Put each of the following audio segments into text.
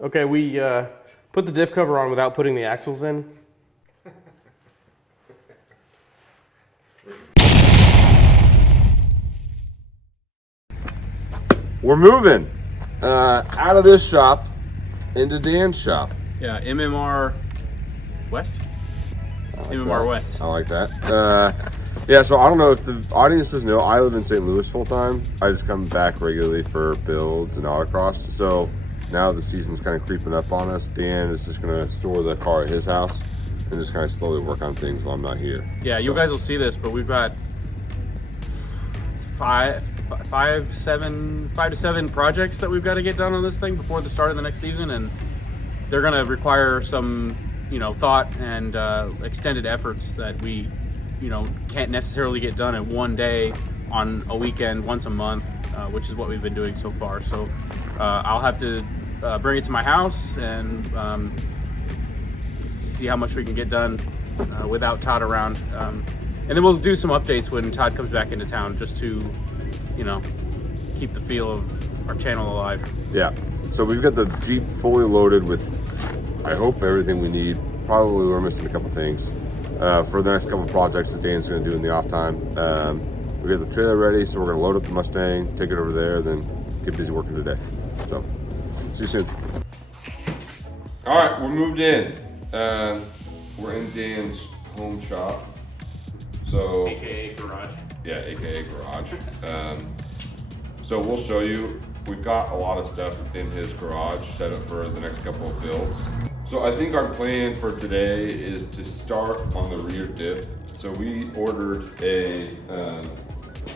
Okay, we put the diff cover on without putting the axles in. We're moving out of this shop into Dan's shop. Yeah, MMR West? MMR West. I like that. Yeah, so I don't know if the audience doesn't know, I live in St. Louis full time. I just come back regularly for builds and autocross. So now the season's kind of creeping up on us. Dan is just going to store the car at his house and just kind of slowly work on things while I'm not here. Yeah, you guys will see this, but we've got five to seven projects that we've got to get done on this thing before the start of the next season, and they're going to require some, thought and extended efforts that we, can't necessarily get done in one day on a weekend once a month, which is what we've been doing so far. So I'll have to bring it to my house and see how much we can get done without Todd around. And then we'll do some updates when Todd comes back into town, just to, keep the feel of our channel alive. Yeah, so we've got the Jeep fully loaded with, I hope, everything we need. Probably we're missing a couple things for the next couple projects that Dan's going to do in the off time. We got the trailer ready, so we're going to load up the Mustang, take it over there, then get busy working today. So, see you soon. All right, we're moved in. We're in Dan's home shop. So, AKA garage. Yeah, AKA garage. So we'll show you. We've got a lot of stuff in his garage set up for the next couple of builds. So I think our plan for today is to start on the rear diff. So we ordered a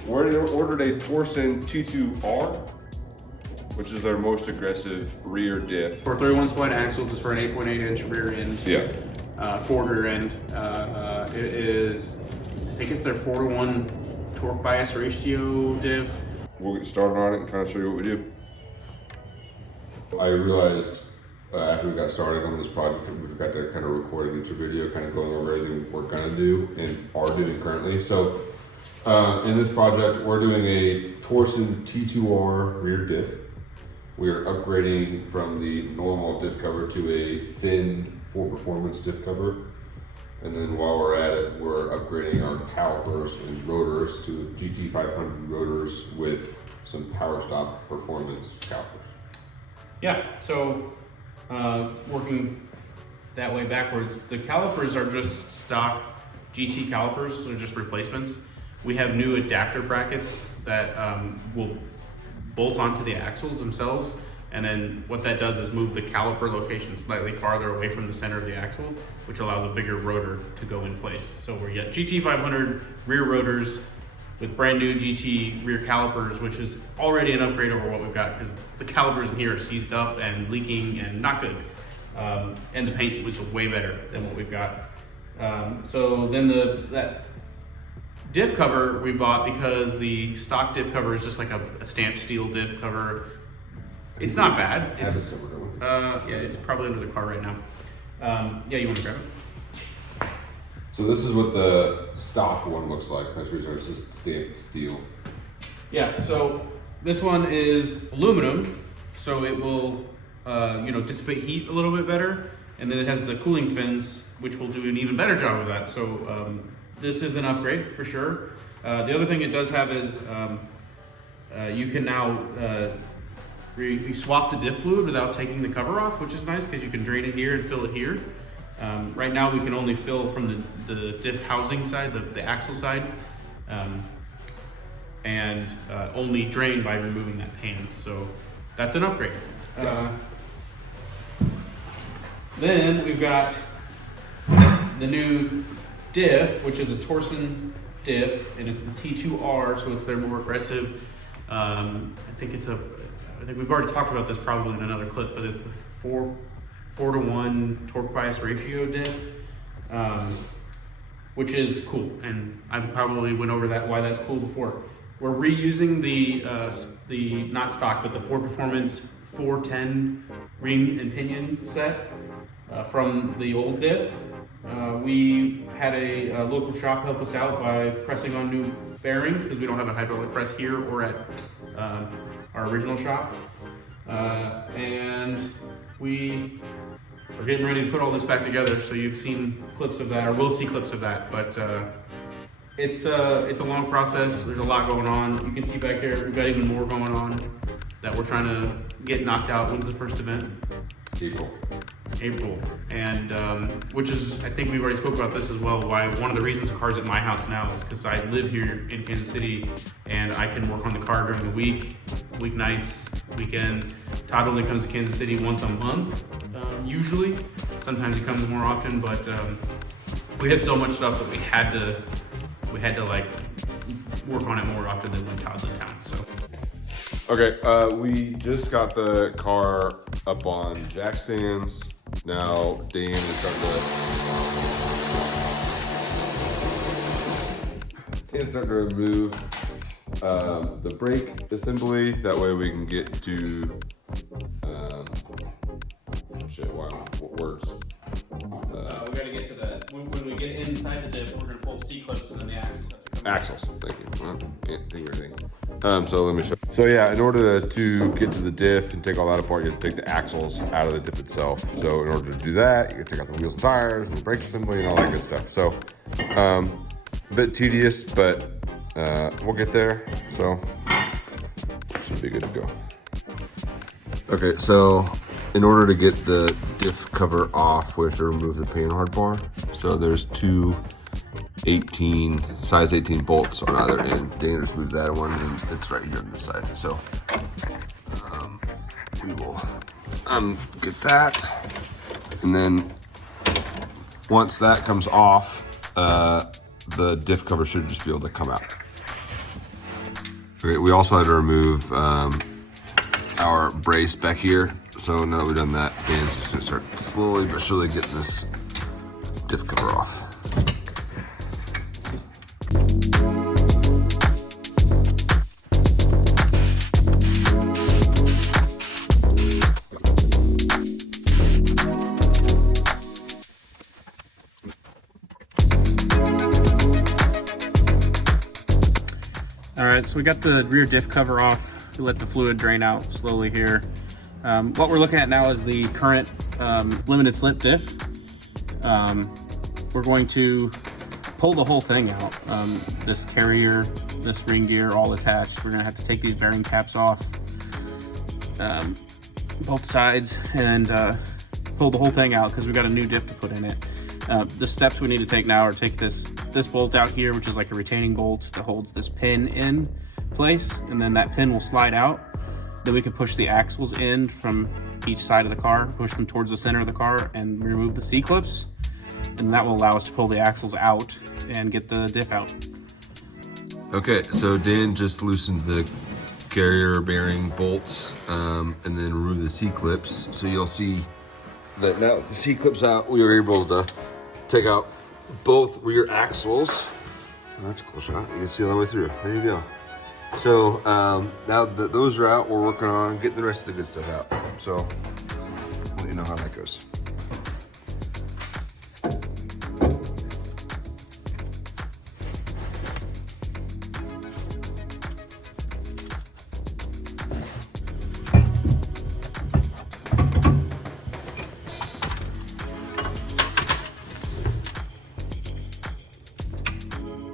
Torsen T2-R, which is their most aggressive rear diff. For 31-point axles, it's for an 8.8-inch rear end. Yeah. Ford rear end. It is, I think it's their 4-to-1 torque bias ratio diff. We'll get started on it and kind of show you what we do. I realized after we got started on this project that we've got to kind of record a YouTube video, kind of going over everything we're gonna do and are doing currently. So in this project, we're doing a Torsen T2-R rear diff. We are upgrading from the normal diff cover to a thin full performance diff cover. And then while we're at it, we're upgrading our calipers and rotors to GT500 rotors with some powerstop performance calipers. Yeah, so working that way backwards, the calipers are just stock GT calipers, they're just replacements. We have new adapter brackets that will bolt onto the axles themselves, and then what that does is move the caliper location slightly farther away from the center of the axle, which allows a bigger rotor to go in place. So we get GT500 rear rotors with brand new GT rear calipers, which is already an upgrade over what we've got, because the calipers in here are seized up and leaking and not good. And the paint was way better than what we've got. So then that diff cover we bought, because the stock diff cover is just like a stamped steel diff cover. It's not bad. It's yeah, it's probably under the car right now. Yeah, you want to grab it? So this is what the stock one looks like. That's reason it's just stamped steel. Yeah, so this one is aluminum, so it will dissipate heat a little bit better, and then it has the cooling fins, which will do an even better job of that. So this is an upgrade for sure. The other thing it does have is you can now you swap the diff fluid without taking the cover off, which is nice because you can drain it here and fill it here. Right now we can only fill from the diff housing side, the axle side, and only drain by removing that pan. So that's an upgrade. Then we've got the new diff, which is a Torsen diff, and it's the T2-R, so it's their more aggressive. I think we've already talked about this probably in another clip, but it's the 4-to-1 torque bias ratio diff, which is cool, and I probably went over why that's cool before. We're reusing the not stock, but the Ford Performance 410 ring and pinion set from the old diff. We had a local shop help us out by pressing on new bearings, because we don't have a hydraulic press here or at our original shop. And we are getting ready to put all this back together. So you've seen clips of that, or will see clips of that, but it's a long process. There's a lot going on. You can see back here, we've got even more going on that we're trying to get knocked out. When's the first event? April, and which is, I think we've already spoke about this as well, why one of the reasons the car's at my house now is because I live here in Kansas City and I can work on the car during the week, weeknights, weekend. Todd only comes to Kansas City once a month, usually. Sometimes he comes more often, but we had so much stuff that we had to like work on it more often than when Todd's in town. So. Okay, we just got the car up on jack stands. Now Dan is starting to remove the brake assembly. That way we can get to what words? We gotta get to the, when we get inside the diff, we're gonna pull C-clips and then the axles have to come. Axles, thank you. Well, can't think of anything. So let me show. So yeah, in order to get to the diff and take all that apart, you have to take the axles out of the diff itself. So in order to do that, you gotta take out the wheels and tires and the brake assembly and all that good stuff. So a bit tedious, but we'll get there. So should be good to go. Okay, so in order to get the diff cover off, we have to remove the pinion hard bar. So there's two size 18 bolts on either end. Dan just moved that one, and it's right here on this side. So we will get that, and then once that comes off, the diff cover should just be able to come out. Okay, we also had to remove our brace back here. So now that we've done that, Dan's just gonna start slowly but surely getting this diff cover off. All right, so we got the rear diff cover off. We let the fluid drain out slowly here. What we're looking at now is the current limited slip diff. We're going to pull the whole thing out. This carrier, this ring gear, all attached. We're gonna have to take these bearing caps off, both sides, and pull the whole thing out because we've got a new diff to put in it. The steps we need to take now are take this bolt out here, which is like a retaining bolt that holds this pin in place, and then that pin will slide out. Then we can push the axles in from each side of the car, push them towards the center of the car, and remove the C-clips. And that will allow us to pull the axles out and get the diff out. Okay, so Dan just loosened the carrier bearing bolts and then removed the C-clips. So you'll see that now with the C-clips out, we were able to take out both rear axles. Oh, that's a cool shot. You can see all the way through. There you go. So now that those are out, we're working on getting the rest of the good stuff out. So I'll let you know how that goes.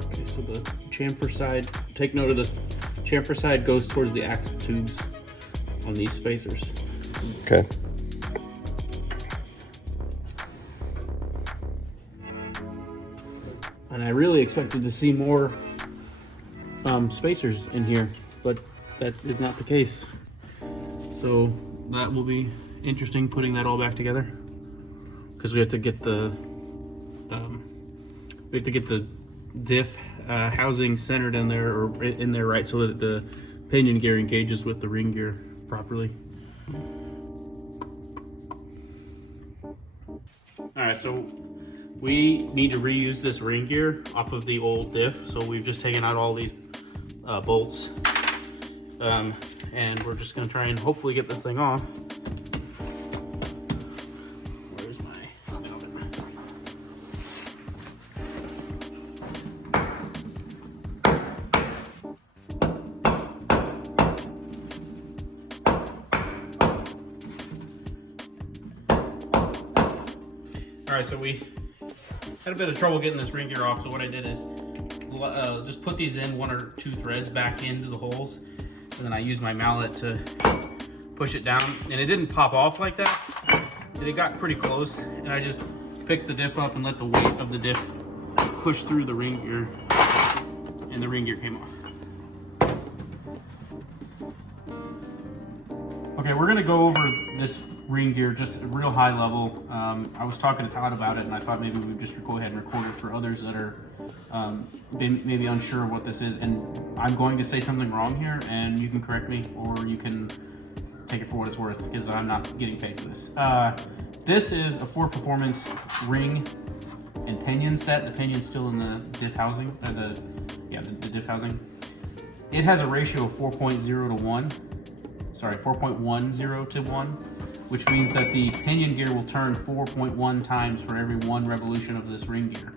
Okay, so the chamfer side, take note of this. Chamfer side goes towards the axle tubes on these spacers. Okay. And I really expected to see more spacers in here, but that is not the case. So that will be interesting putting that all back together, because we have to get the diff housing centered in there, or in there, right, so that the pinion gear engages with the ring gear properly. All right, so we need to reuse this ring gear off of the old diff. So we've just taken out all these bolts, and we're just gonna try and hopefully get this thing off. Where's my oven? All right, so we had a bit of trouble getting this ring gear off. So what I did is just put these in 1 or 2 threads back into the holes, and then I used my mallet to push it down, and it didn't pop off like that. And it got pretty close, and I just picked the diff up and let the weight of the diff push through the ring gear, and the ring gear came off. Okay, we're gonna go over this ring gear just at real high level. I was talking to Todd about it, and I thought maybe we'd just go ahead and record it for others that are maybe unsure of what this is. And I'm going to say something wrong here, and you can correct me, or you can take it for what it's worth, because I'm not getting paid for this. This is a Ford Performance ring and pinion set. The pinion's still in the diff housing, the diff housing. It has a ratio of 4.10 to 1. Sorry, 4.10 to 1, which means that the pinion gear will turn 4.1 times for every 1 revolution of this ring gear.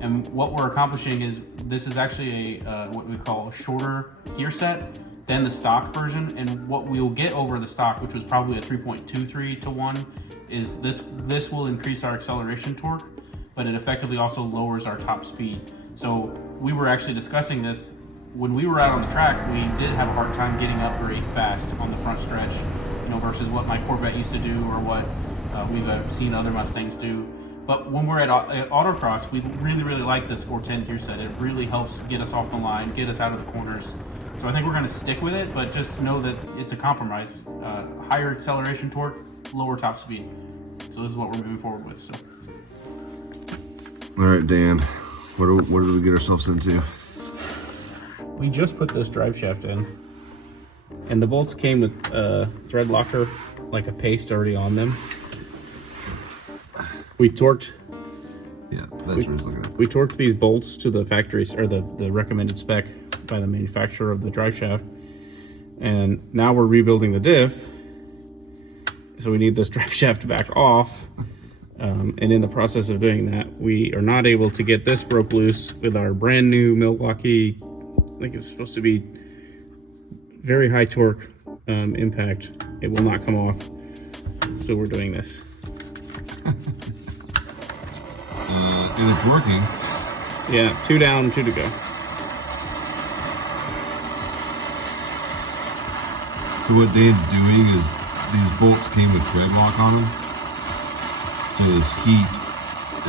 And what we're accomplishing is this is actually a what we call a shorter gear set than the stock version. And what we'll get over the stock, which was probably a 3.23 to 1, is this will increase our acceleration torque, but it effectively also lowers our top speed. So we were actually discussing this when we were out on the track. We did have a hard time getting up very fast on the front stretch, you know, versus what my Corvette used to do or what we've seen other Mustangs do. But when we're at autocross, we really like this 410 gear set. It really helps get us off the line, get us out of the corners. So I think we're going to stick with it, but just know that it's a compromise. Higher acceleration torque, lower top speed. So this is what we're moving forward with. So. All right, Dan, what did we get ourselves into? We just put this drive shaft in, and the bolts came with thread locker, like a paste already on them. We torqued. Yeah, that's what I was looking at. We torqued these bolts to the factory, or the recommended spec by the manufacturer of the drive shaft, and now we're rebuilding the diff. So we need this drive shaft back off, and in the process of doing that, we are not able to get this broke loose with our brand new Milwaukee. I think it's supposed to be very high torque impact. It will not come off, so we're doing this. And it's working. Yeah, 2 down, 2 to go. So what Dan's doing is these bolts came with thread lock on them. So this heat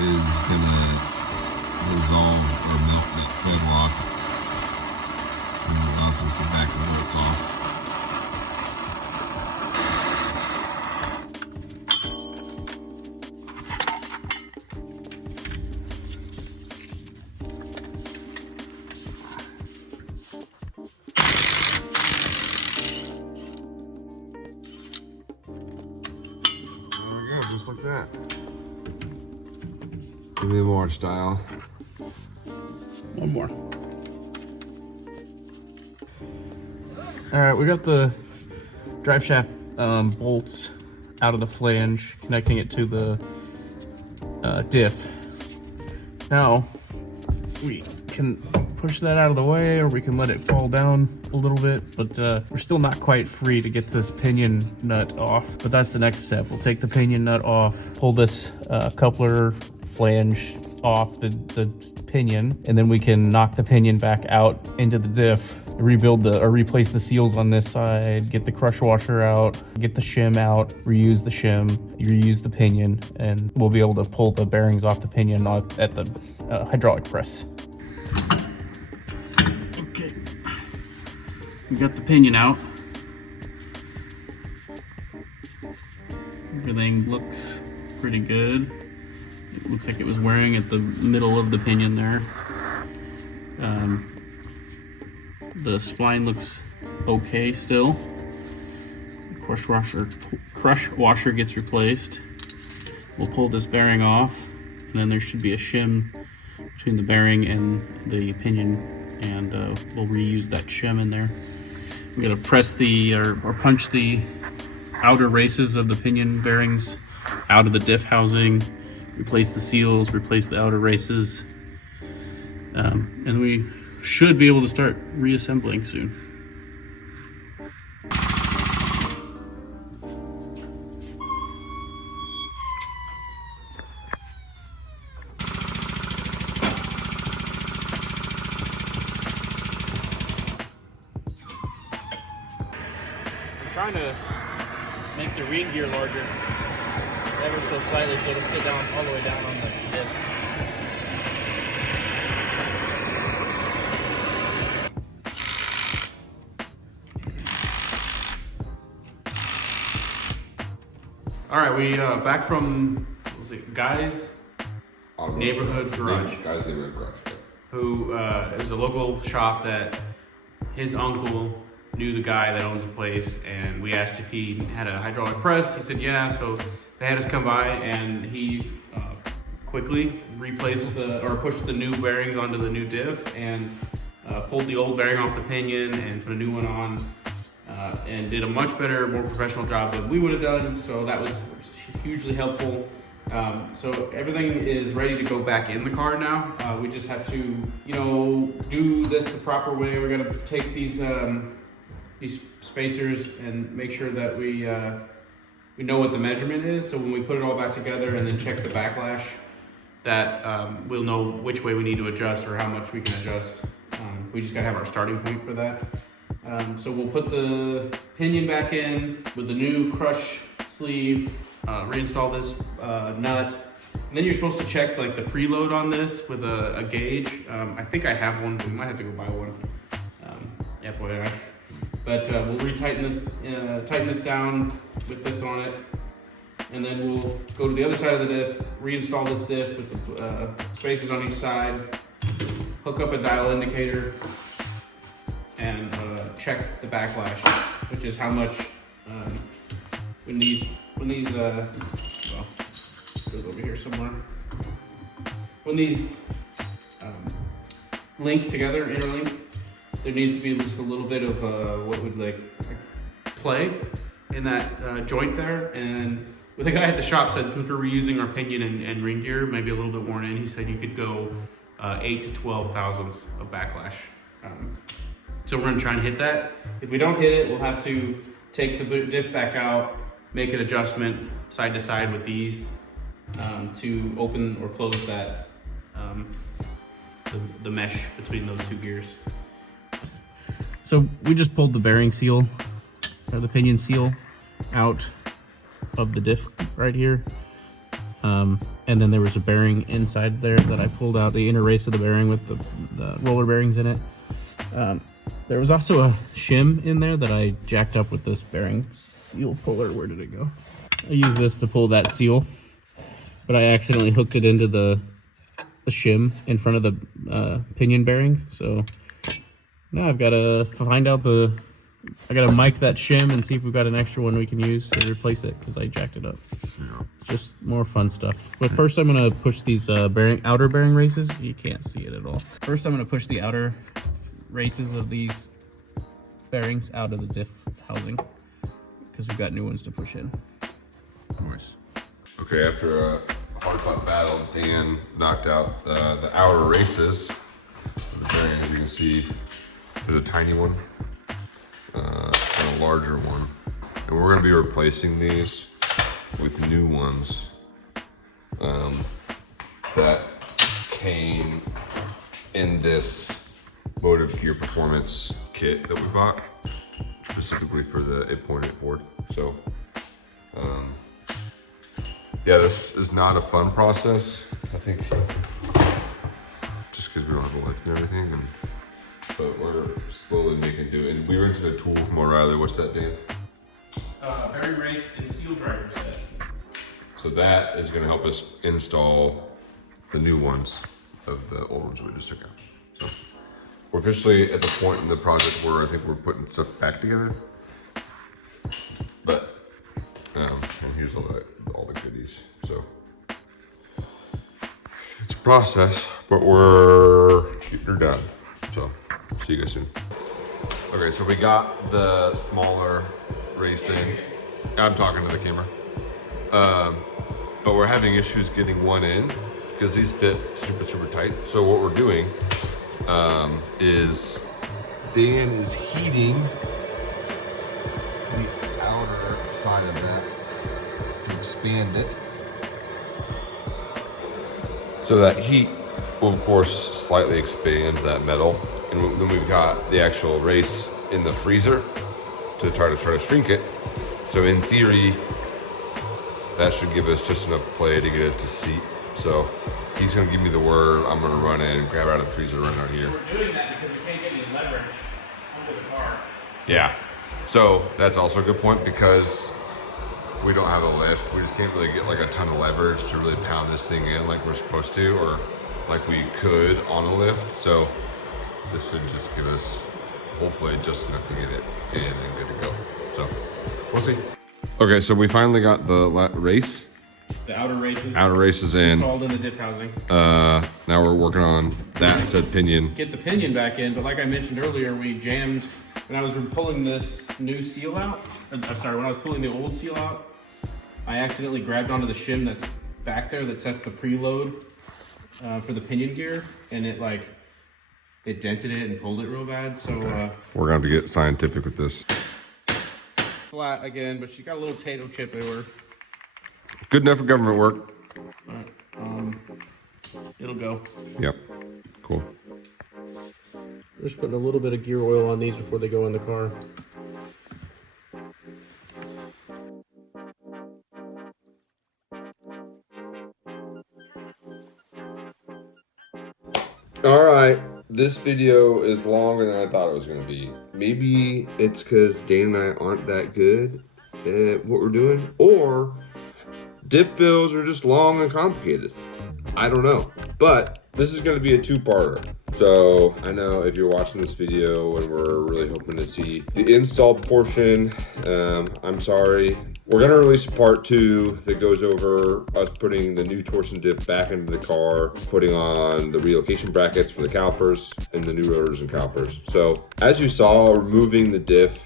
is gonna dissolve or melt that thread lock. And it allows us to back the bolts off. There we go, just like that. Give me more style. One more. All right, we got the drive shaft bolts out of the flange, connecting it to the diff. Now, we can push that out of the way, or we can let it fall down a little bit, but we're still not quite free to get this pinion nut off. But that's the next step. We'll take the pinion nut off, pull this coupler flange off the pinion, and then we can knock the pinion back out into the diff, replace the seals on this side, get the crush washer out, get the shim out, reuse the shim, reuse the pinion, and we'll be able to pull the bearings off the pinion at the hydraulic press. Okay, we got the pinion out. Everything looks pretty good. It looks like it was wearing at the middle of the pinion there. The spline looks okay still. The crush washer gets replaced. We'll pull this bearing off, and then there should be a shim between the bearing and the pinion, and we'll reuse that shim in there. We're gonna press or punch the outer races of the pinion bearings out of the diff housing, replace the seals, replace the outer races, and we should be able to start reassembling soon. trying to make the ring gear larger, ever so slightly, so it'll sit down all the way down on the diff. All right, we back from, what was it, Guy's Neighborhood Garage. Guy's Neighborhood Garage. Yeah. Who it was a local shop that his uncle knew the guy that owns the place, and we asked if he had a hydraulic press. He said yeah, so they had us come by, and he quickly replaced pushed the new bearings onto the new diff, and pulled the old bearing off the pinion and put a new one on, and did a much better, more professional job than we would have done. So that was hugely helpful. So everything is ready to go back in the car now. We just have to, do this the proper way. We're gonna take these spacers and make sure that we know what the measurement is. So when we put it all back together and then check the backlash, that we'll know which way we need to adjust or how much we can adjust. We just gotta have our starting point for that. So we'll put the pinion back in with the new crush sleeve, reinstall this nut, and then you're supposed to check like the preload on this with a gauge. I think I have one, but we might have to go buy one. FYI. But we'll tighten this down with this on it, and then we'll go to the other side of the diff, reinstall this diff with the spacers on each side, hook up a dial indicator, and check the backlash, which is how much when these well, it goes over here somewhere. When these link together, interlink, there needs to be just a little bit of what would like play in that joint there. And what the guy at the shop said, since we're reusing our pinion and ring gear, maybe a little bit worn in, he said you could go 8 to 12 thousandths of backlash. So we're gonna try and hit that. If we don't hit it, we'll have to take the diff back out, make an adjustment side to side with these to open or close that the mesh between those two gears. So we just pulled the bearing seal or the pinion seal out of the diff right here, and then there was a bearing inside there that I pulled out, the inner race of the bearing with the roller bearings in it. There was also a shim in there that I jacked up with this bearing seal puller. Where did it go? I used this to pull that seal, but I accidentally hooked it into the shim in front of the pinion bearing. So now I've got to find out I got to mic that shim and see if we've got an extra one we can use to replace it, because I jacked it up. It's just more fun stuff. But first I'm going to push these outer bearing races. You can't see it at all. First I'm going to push the outer races of these bearings out of the diff housing, because we've got new ones to push in. Nice. Okay, after a hard-fought battle, Dan knocked out the outer races of the bearing. As you can see, there's a tiny one and a larger one, and we're going to be replacing these with new ones that came in this Motive Gear Performance kit that we bought specifically for the 8.8 Ford. So yeah, this is not a fun process, I think, just because we don't have a lift and everything, but we're slowly making do it. And we rented a tool from O'Reilly. What's that, Dan? Bearing race and seal driver set. So that is going to help us install the new ones of the old ones we just took out. So we're officially at the point in the project where I think we're putting stuff back together. But and here's all the goodies. So it's a process, but we're getting her done. So see you guys soon. Okay, so we got the smaller racing. I'm talking to the camera. But we're having issues getting one in because these fit super tight. So what we're doing is Dan is heating the outer side of that to expand it. So that heat will of course slightly expand that metal, and then we've got the actual race in the freezer to try to shrink it. So in theory, that should give us just enough play to get it to seat. So he's gonna give me the word. I'm gonna run in, grab out of the freezer, run out here. We're doing that because we can't get any leverage under the car. Yeah. So that's also a good point because we don't have a lift. We just can't really get like a ton of leverage to really pound this thing in like we're supposed to, or like we could on a lift. So this should just give us hopefully just enough to get it in and good to go. So we'll see. Okay, so we finally got the race. The outer races. Outer races in. Installed in the diff housing. Now we're working on that said pinion. Get the pinion back in, but like I mentioned earlier, we jammed when I was pulling this new seal out. I'm sorry, when I was pulling the old seal out, I accidentally grabbed onto the shim that's back there that sets the preload for the pinion gear, and it dented it and pulled it real bad. So we're gonna have to get scientific with this. Flat again, but she got a little potato chip in her. Good enough for government work. Alright, it'll go. Yep, cool. We're just putting a little bit of gear oil on these before they go in the car. All right, this video is longer than I thought it was gonna be. Maybe it's because Dan and I aren't that good at what we're doing, or diff builds are just long and complicated. I don't know, but this is gonna be a two-parter. So I know if you're watching this video and we're really hoping to see the install portion, I'm sorry. We're gonna release a part 2 that goes over us putting the new Torsen diff back into the car, putting on the relocation brackets for the calipers and the new rotors and calipers. So as you saw, removing the diff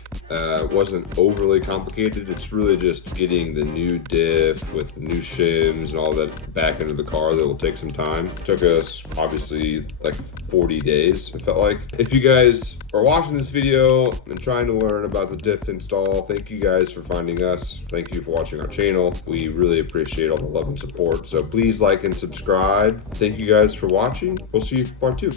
wasn't overly complicated. It's really just getting the new diff with the new shims and all that back into the car. That will take some time. It took us obviously like 40 days, it felt like. If you guys are watching this video and trying to learn about the diff install, thank you guys for finding us. Thank you for watching our channel. We really appreciate all the love and support. So please like and subscribe. Thank you guys for watching. We'll see you for part 2.